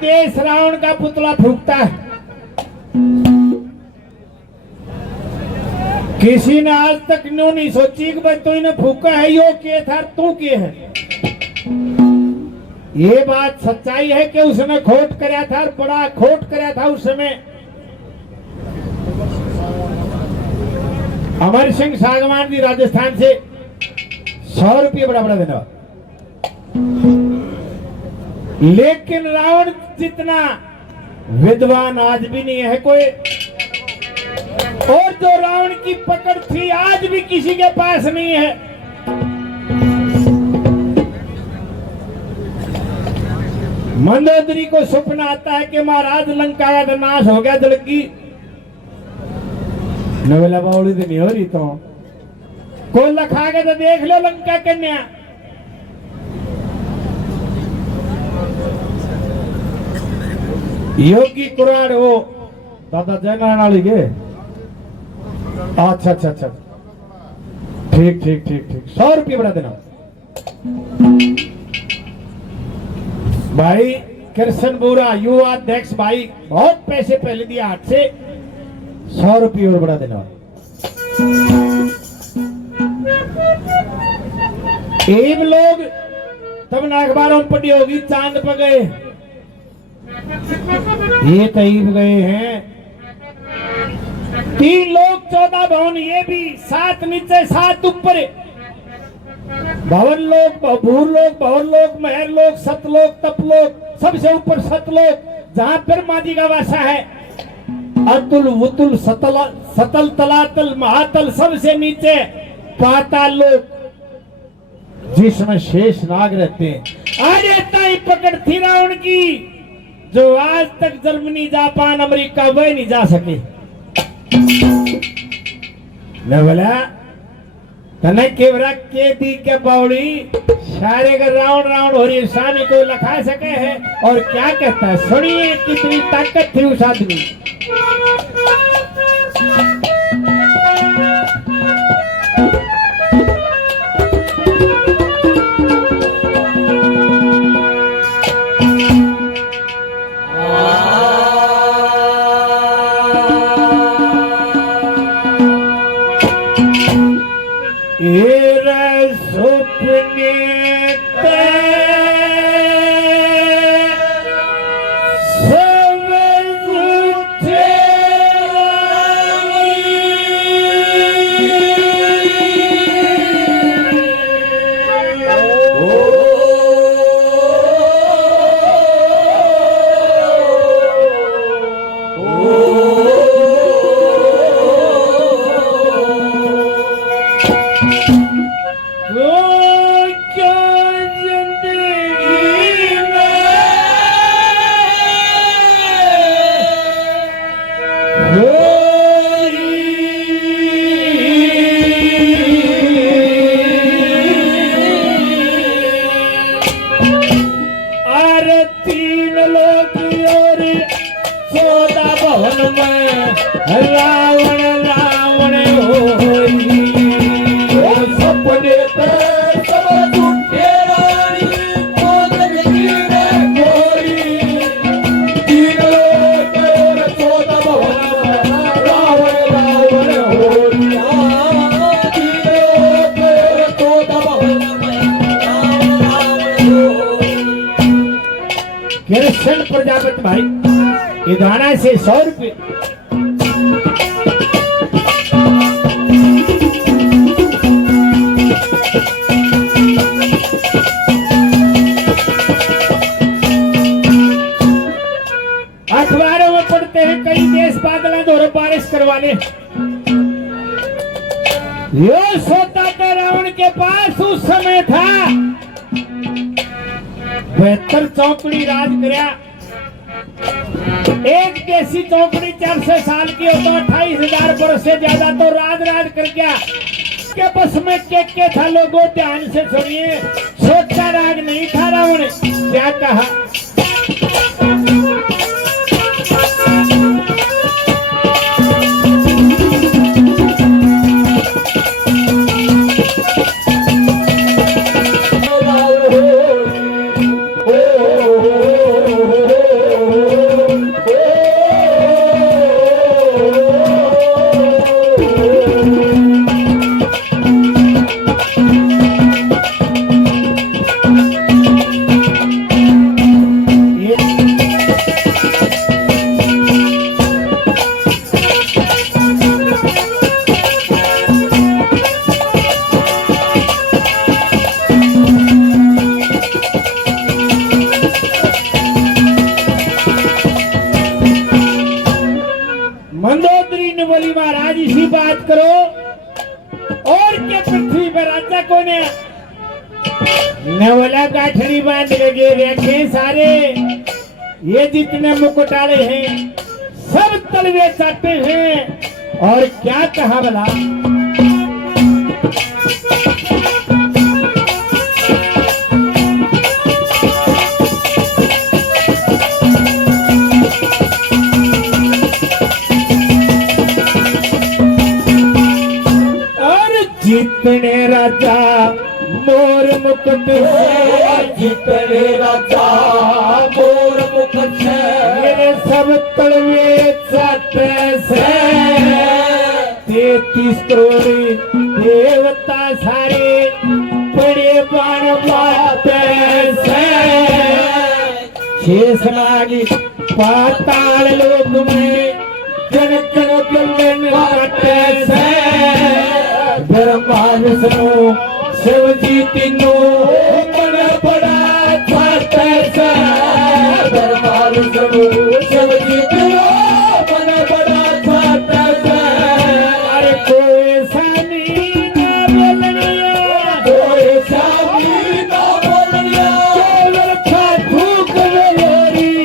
देश रावण का पुतला फूकता है। किसी ने आज तक न्यू नहीं सोची कि भाई तू इन्हें फूका है, यो के था तू के है। ये बात सच्चाई है कि उसने खोट कराया था, बड़ा खोट कराया था उस समय। अमर सिंह सागवान जी राजस्थान से 100 रुपये बड़ा बड़ा देना। लेकिन रावण जितना विद्वान आज भी नहीं है कोई, और जो रावण की पकड़ थी आज भी किसी के पास नहीं है। मंदोदरी को सपना आता है कि महाराज लंका का नाश हो गया, जड़की नवेला बावड़ी तो नहीं हो रही, तो कोई लखा के तो देख लो लंका कन्या। योगी कुराड़ वो दादा जयनारायण वाली के। अच्छा अच्छा अच्छा, ठीक ठीक ठीक ठीक, 100 रुपये बढ़ा देना भाई। कृष्ण बोरा युवा अध्यक्ष भाई, बहुत पैसे पहले दिया हाथ से, 100 रुपये और बढ़ा देना। एक लोग तब ना अखबारों में पड़ी होगी, चांद पर गए, ये तईब गए हैं 3 लोग 14 भवन, ये भी 7 नीचे 7 ऊपर, भवन लोग, भूर लोग, भवन लोग, महर लोग, सतलोक, तपलोक, सबसे ऊपर सतलोक, जहां पर माजी का वासा है। अतुल वुतुल सतल सतल तलातल महातल, सबसे नीचे पाताल लोक, जिसमें शेष नाग रहते हैं। आज इतना ही पकड़ थी रावण की, जो आज तक जर्मनी, जापान, अमेरिका वह नहीं जा सके। मैं बोला तने केवरा के दी के बावड़ी सारे का राउंड राउंड हो रही, साने को लखा सके है। और क्या कहता है, सुनिए कितनी ताकत थी उस आदमी। कृष्ण प्रजापति भाई इधाना से 100 रुपये। अखबारों में पढ़ते हैं कई देश बादल द्वारा बारिश करवाने। यो सोता तो रावण के पास उस समय था, 72 चौकड़ी राज करया। एक देसी चौकड़ी 400 साल की हो तो 28,000 वर्ष से ज्यादा तो राज कर गया। के बस में के था, लोगों ध्यान से सुनिए, सोचा राज नहीं था रावण। क्या कहा, बात करो और के पृथ्वी पर राजा कौन है? नवला गाठड़ी बांध लगे रखे सारे, ये जितने मुकुटाले हैं सब तलवे चाटते हैं। और क्या कहा भला? जितने राजा मोर मुकुट से, जितने राजा मोर मुकुट से, मेरे सब तलवे चाटे से। 33 करोड़ देवता सारे बड़े बाण मारते से। शेष नाग पाताल लोक में जन जन गगन काटे से। ब्रह्मा विष्णु शिव जी तीनों मन बड़ा चाहते से। ब्रह्मा विष्णु शिव जी तीनों मन बड़ा चाहते से। अरे कोई सामी ना बोलनिया, कोई सामी ना बोलनिया, केवल खाधूक लोरी।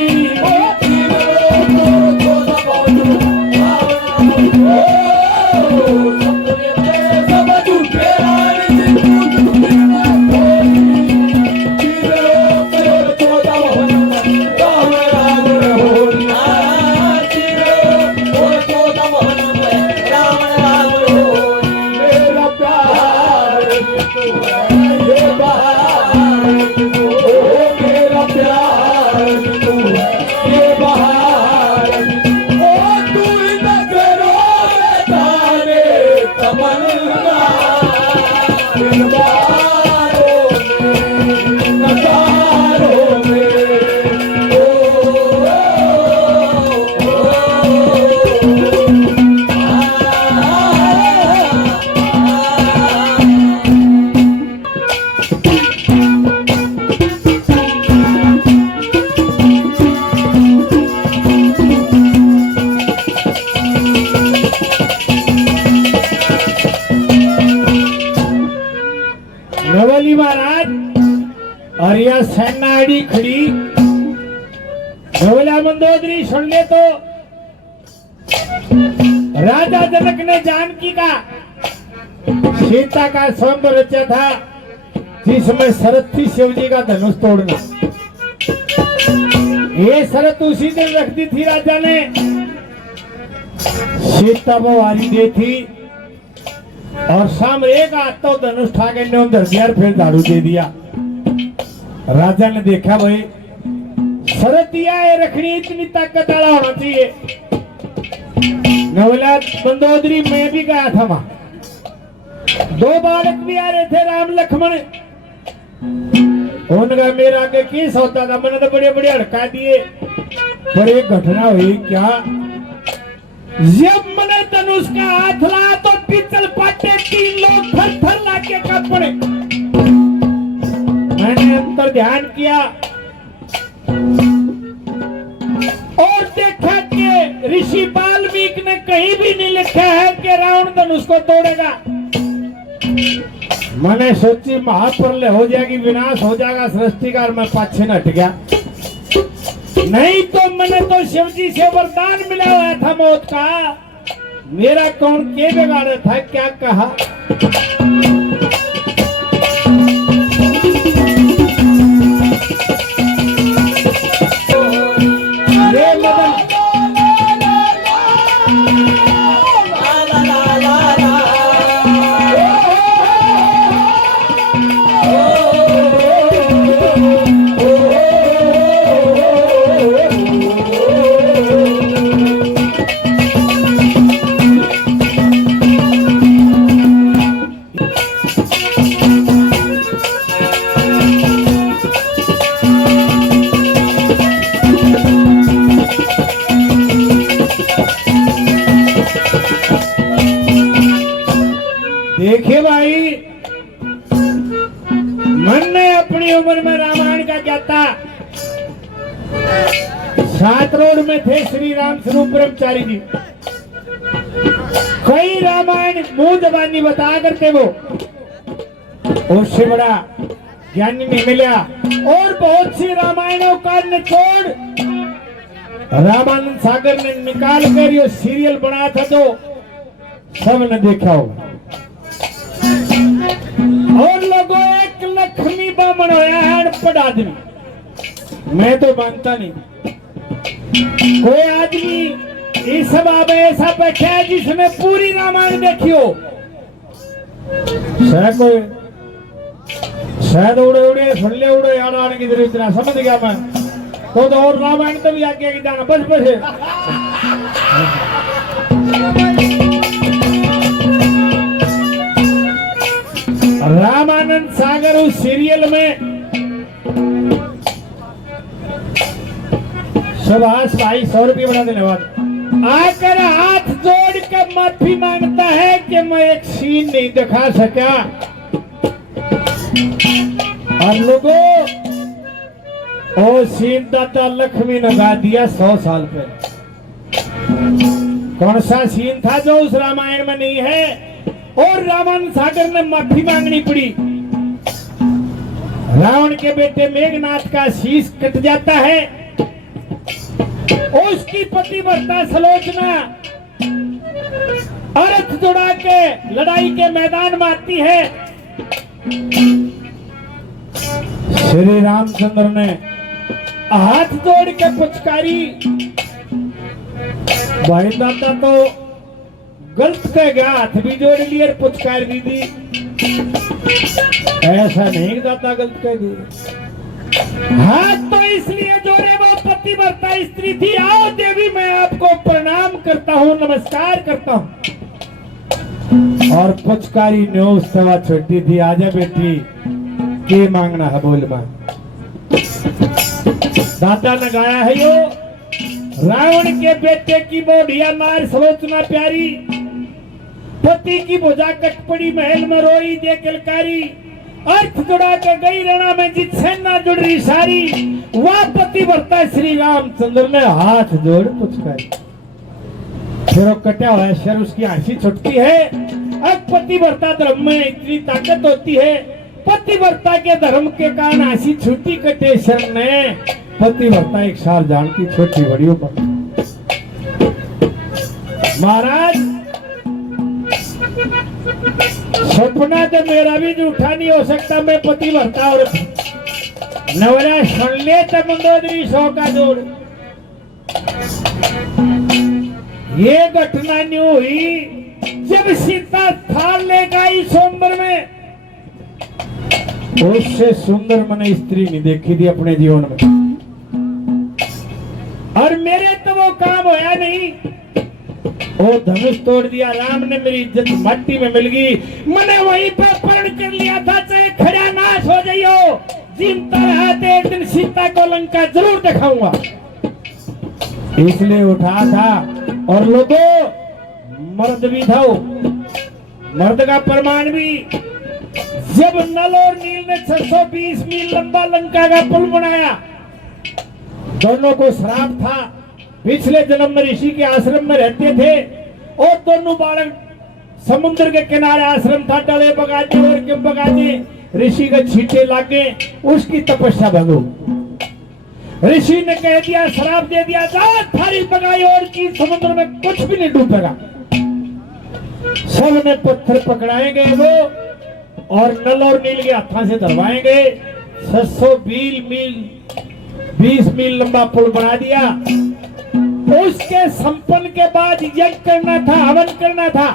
नवली महाराज और यह सेनाड़ी खड़ी। नवला मंदोदरी सुन ले तो राजा जनक ने जानकी का सीता का स्वयंवर रचा था, जिसमें शरत थी शिव जी का धनुष तोड़ना। ये शरत उसी दिन रख दी थी राजा ने। सीता बवारी दे थी और सामने एक हाथ तो धनुष उठा के धर दिया, फिर झाड़ू दे दिया। राजा ने देखा भाई शरत दिया है, रखनी इतनी ताकत वाला होना चाहिए। नवला मंदोदरी में भी गया था वहां, 2 बालक भी आ रहे थे, राम लक्ष्मण। उनका मेरा आगे केस होता था, मैंने तो बड़े बड़े हड़का दिए। पर एक घटना हुई क्या, जब मैंने धनुष का हाथ ला तो पिछल पाटे 3 लोग थर थर लाके कांप पड़े। मैंने अंतर ध्यान किया और देखा कि ऋषि वाल्मीकि ने कहीं भी नहीं लिखा है कि रावण धनुष को तोड़ेगा। मैंने सोची महाप्रलय हो जाएगी, विनाश हो जाएगा सृष्टि का, और मैं पाछे न हट गया। नहीं तो मैंने तो शिव जी से वरदान मिला हुआ था मौत का, मेरा कौन के बिगाड़ा था। क्या कहा, देखिए भाई, मन ने अपनी उम्र में रामायण का क्या था। 7 रोड में थे श्री राम स्वरूप ब्रह्मचारी जी। कई रामायण मुंह जबानी बताया करते वो, उससे बड़ा ज्ञानी नहीं मिला। और बहुत सी रामायणों का निचोड़ रामानंद सागर ने निकाल कर ये सीरियल बना था, तो सबने देखा होगा। और लोगों एक लक्ष्मी बामण होया है अनपढ़ आदमी, मैं तो मानता नहीं कोई आदमी इस सभा में ऐसा बैठा है जिसने पूरी रामायण देखी हो। शायद उड़े उड़े सुन ले उड़े यार आने की जरूरत ना, समझ गया मैं तो और रामायण तो भी आगे जाना बस बस है। रामानंद सागर उस सीरियल में सुभाष भाई 100 रुपये बना धन्यवाद आकर हाथ जोड़ कर माफी मांगता है कि मैं एक सीन नहीं दिखा सका। और लोगों ओ सीन दाता लक्ष्मी ने गा दिया 100 साल पहले। कौन सा सीन था जो उस रामायण में नहीं है? और रामानंद सागर ने माफी मांगनी पड़ी। रावण के बेटे मेघनाथ का शीश कट जाता है, उसकी पतिव्रता सलोचना अर्थ जुड़ा के लड़ाई के मैदान में आती है। श्री रामचंद्र ने हाथ जोड़ के पुचकारी, भाई दादा तो गलत कह गया, हाथ भी जोड़ लिए और पुचकार भी दी। ऐसा नहीं दादा गलत कह दिया, हाथ तो इसलिए जोड़े वो पतिव्रता स्त्री थी। आओ देवी मैं आपको प्रणाम करता हूँ, नमस्कार करता हूँ। और पुचकारी ने उस सवा छोटी थी, आजा बेटी के मांगना है बोल मांग। दादा ने गाया है यो रावण के बेटे की बोढ़िया नार सलोचना प्यारी, पति की भुजा कट पड़ी महल में रोई दे किलकारी, अर्थ जुड़ा के गई रणा में जित सेना जुड़ रही सारी, वह पतिव्रता श्री रामचंद्र ने हाथ जोड़ पुचकारी। फिर वो कटा हुआ शर उसकी हंसी छुटती है। अब पतिव्रता धर्म में इतनी ताकत होती है, पतिव्रता के धर्म के कारण हंसी छुट्टी कटे शर ने पतिव्रता एक साल जान की छोटी बड़ी ऊपर। महाराज सपना तो मेरा भी झूठा नहीं हो सकता, मैं पतिव्रता और नवरा सुन ले तब मंदोदरी 100 का जोड़। ये घटना नहीं हुई जब सीता थाल ले गई सोमवार में, उससे सुंदर मैंने स्त्री नहीं देखी थी अपने जीवन में। और मेरे तो वो काम होया नहीं, वो धनुष तोड़ दिया राम ने, मेरी इज्जत मट्टी में मिल गई। मैंने वहीं पर प्रण कर लिया था चाहे खड़ा नाश हो जाइयो, जिंदा रहते एक दिन सीता को लंका जरूर दिखाऊंगा, इसलिए उठा था। और लोगों मर्द भी था, मर्द का प्रमाण भी, जब नल और नील ने 620 मील लंबा लंका का पुल बनाया, दोनों को श्राप था, पिछले जन्म में ऋषि के आश्रम में रहते थे और दोनों बालक समुद्र के किनारे आश्रम था, डले बगाते और के बगाते ऋषि के छींटे लागे, उसकी तपस्या भगो। ऋषि ने कह दिया, श्राप दे दिया, जा थारी बगाई और की समुद्र में कुछ भी नहीं डूबेगा। सब ने पत्थर पकड़ाएंगे वो और नल और नील के हाथों से धरवाएंगे। 620 मील लंबा पुल बना दिया। उसके संपन्न के बाद यज्ञ करना था, हवन करना था।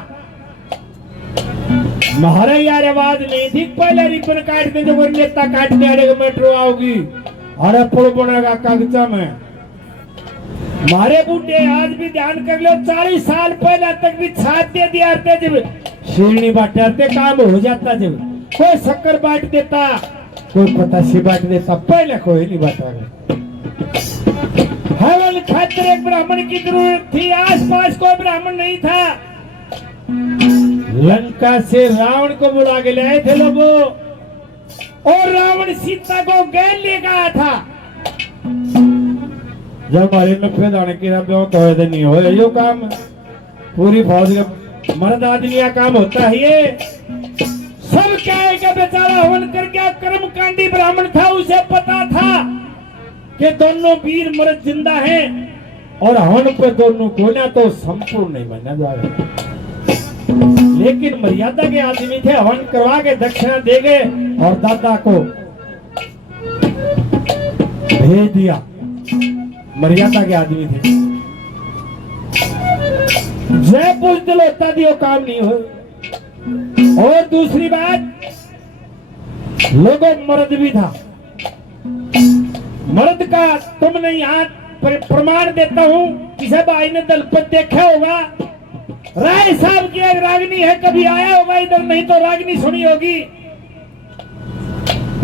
महाराज यार आवाज नहीं थी, पहले रिबन काटते जो नेता काटने आने मेट्रो आओगी और पुल बनेगा कागजा में। मारे बूढ़े आज भी ध्यान कर लो, 40 साल पहले तक भी छात दे दिया, जब शीरनी बांटते काम हो जाता, जब कोई शक्कर बांट देता, कोई पतासी बांट देता, पहले कोई नहीं बांटा। हवन खातिर एक ब्राह्मण की जरूरत थी, आसपास कोई ब्राह्मण नहीं था। लंका से रावण को बुला के ले आए थे लोगों, और रावण सीता को गैल ले गया था। जब हमारे 90 दाने की तो नहीं हो यो काम, पूरी फौज का मर्द आदमी का काम होता है ये। सब क्या है कि बेचारा हवन कर गया, कर्मकांडी ब्राह्मण था, उसे पता था कि दोनों वीर मर्द जिंदा हैं और हवन पे दोनों को ना तो संपूर्ण नहीं माना जाएगा। लेकिन मर्यादा के आदमी थे, हवन करवा के दक्षिणा दे गए और दादा को भेज दिया। मर्यादा के आदमी थे, जय पूछ दिल होता दियो काम नहीं हो। और दूसरी बात, लोगों मर्द भी था, मर्द का तुमने यहाँ प्रमाण देता हूँ। किसी भाई ने दलपत देखा होगा, राय साहब की एक रागनी है, कभी आया होगा इधर, नहीं तो रागनी सुनी होगी।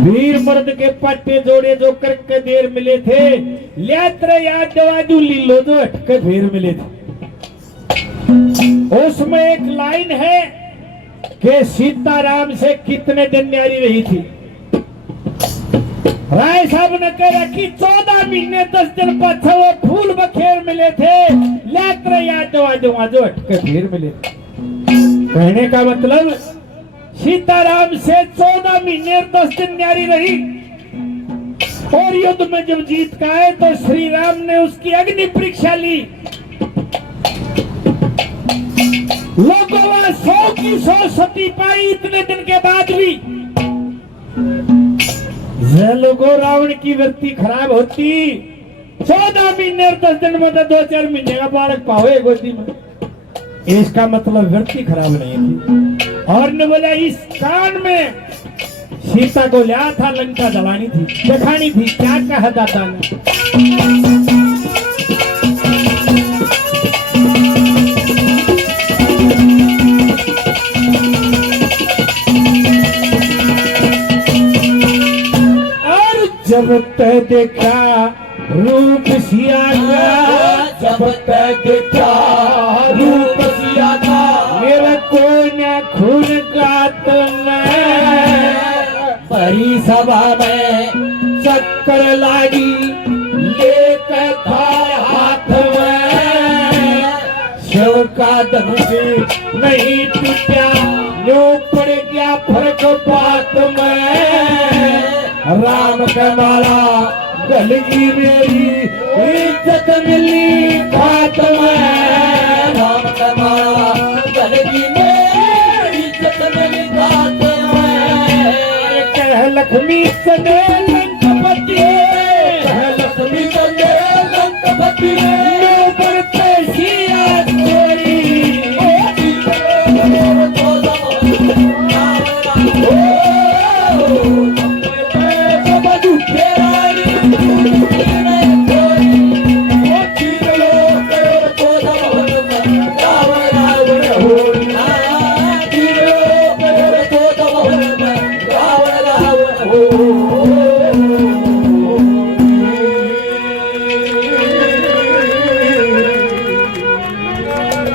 वीर मर्द के पट्टे जोड़े जो करके देर मिले थे, यात्रा याद दवाजू लीलो जो हटके फेर मिले थे। उसमें एक लाइन है कि सीताराम से कितने दिन न्यारी रही थी। राय साहब ने कह रखी 14 महीने 10 दिन पाछे वो फूल बखेर मिले थे, यात्रा याद दवाजू जो हटके फेर मिले थे। कहने का मतलब सीताराम से 14 महीने 10 दिन न्यारी रही और युद्ध में जब जीत का आए तो श्री राम ने उसकी अग्नि परीक्षा ली। लोगों ने 100 की 100 सती पाई इतने दिन के बाद भी। लोगों रावण की वृत्ति खराब होती, 14 महीने और 10 दिन में 2-4 महीने का बालक पावे गोदी में, इसका मतलब वृत्ति खराब नहीं थी। और ने बोला इस कान में सीता को लिया था, लंका जलानी थी, दिखानी थी। क्या कहा दादा ने, और जब तय देखा रूप सिया का, जब तक देखा रूप सिया का, मेरा कोई न खून गात में, बड़ी सभा में चक्कर लागी लेकर थार हाथ में, शिव का धनुष नहीं टूटा, नो पड़ गया फर्क बात में। राम का माला गलगी मेरी इज्जत मिली बात में। राम का माला गलगी मेरी इज्जत मिली बात में। कह लक्ष्मी चले लंकपति, कह लक्ष्मी चले लंकपति।